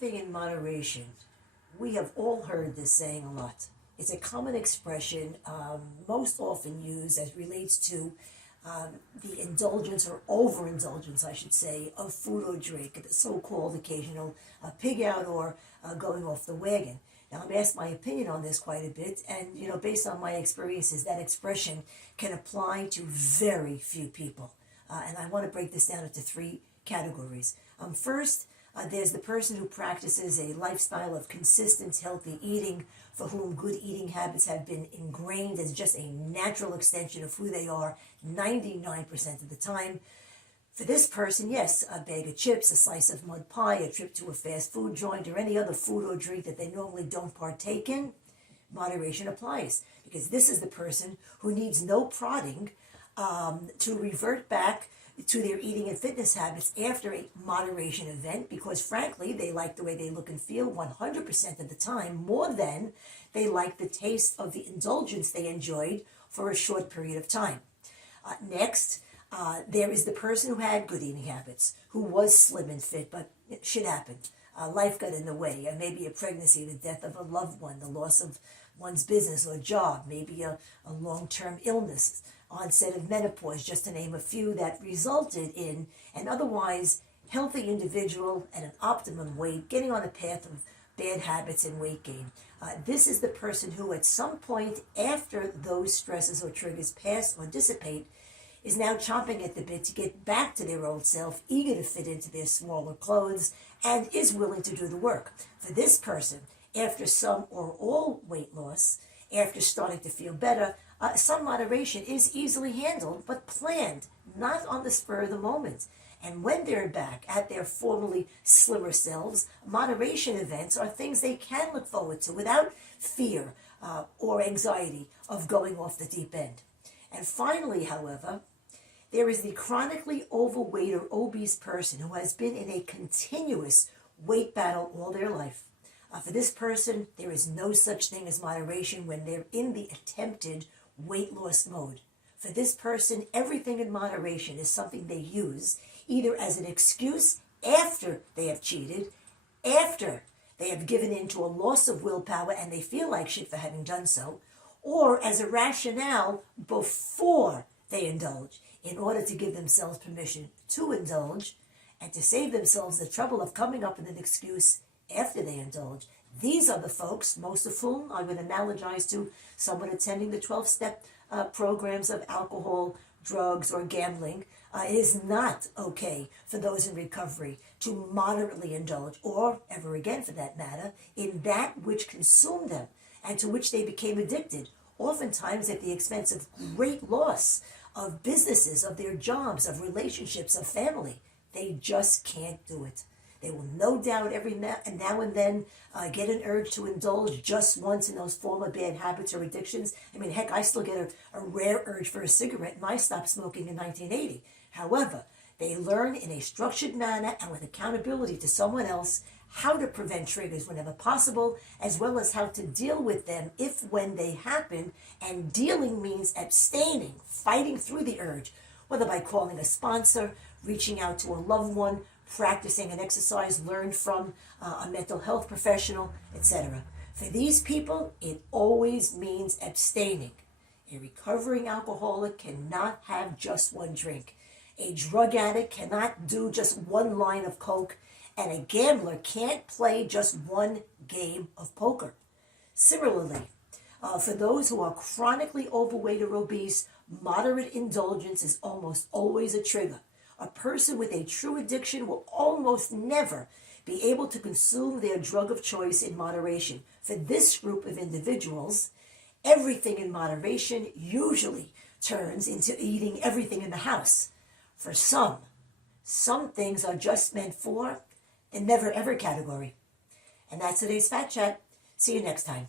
everything in moderation. We have all heard this saying a lot. It's a common expression, most often used as relates to the indulgence or overindulgence, I should say, of food or drink, the so-called occasional pig out or going off the wagon. Now, I'm asked my opinion on this quite a bit, and, based on my experiences, that expression can apply to very few people. And I want to break this down into three categories. First, there's the person who practices a lifestyle of consistent, healthy eating, for whom good eating habits have been ingrained as just a natural extension of who they are 99% of the time. For this person, yes, a bag of chips, a slice of mud pie, a trip to a fast food joint, or any other food or drink that they normally don't partake in, moderation applies. Because this is the person who needs no prodding to revert back to their eating and fitness habits after a moderation event, because frankly, they like the way they look and feel 100% of the time, more than they like the taste of the indulgence they enjoyed for a short period of time. Next, there is the person who had good eating habits, who was slim and fit, but shit happened. Life got in the way, maybe a pregnancy, the death of a loved one, the loss of one's business or job, maybe a long-term illness, onset of menopause, just to name a few, that resulted in an otherwise healthy individual at an optimum weight getting on a path of bad habits and weight gain. This is the person who at some point after those stresses or triggers pass or dissipate is now chomping at the bit to get back to their old self, eager to fit into their smaller clothes, and is willing to do the work. For this person, after some or all weight loss, after starting to feel better, some moderation is easily handled, but planned, not on the spur of the moment. And when they're back at their formerly slimmer selves, moderation events are things they can look forward to without fear or anxiety of going off the deep end. And finally, however, there is the chronically overweight or obese person who has been in a continuous weight battle all their life. For this person, there is no such thing as moderation when they're in the attempted weight loss mode. For this person, everything in moderation is something they use either as an excuse after they have cheated, after they have given in to a loss of willpower and they feel like shit for having done so, or as a rationale before they indulge, in order to give themselves permission to indulge and to save themselves the trouble of coming up with an excuse after they indulge. These are the folks, most of whom I would analogize to someone attending the 12-step programs of alcohol, drugs, or gambling. It is not okay for those in recovery to moderately indulge, or ever again for that matter, in that which consumed them and to which they became addicted, oftentimes at the expense of great loss of businesses, of their jobs, of relationships, of family. They just can't do it. They will no doubt every now and then get an urge to indulge just once in those former bad habits or addictions. I mean, heck, I still get a rare urge for a cigarette, and I stopped smoking in 1980. However, they learn in a structured manner and with accountability to someone else how to prevent triggers whenever possible, as well as how to deal with them if when they happen. And dealing means abstaining, fighting through the urge, whether by calling a sponsor, reaching out to a loved one, practicing an exercise learned from a mental health professional, etc. For these people, it always means abstaining. A recovering alcoholic cannot have just one drink. A drug addict cannot do just one line of coke, and a gambler can't play just one game of poker. Similarly, for those who are chronically overweight or obese, moderate indulgence is almost always a trigger. A person with a true addiction will almost never be able to consume their drug of choice in moderation. For this group of individuals, everything in moderation usually turns into eating everything in the house. For some things are just meant for the never ever category. And that's today's Fat Chat. See you next time.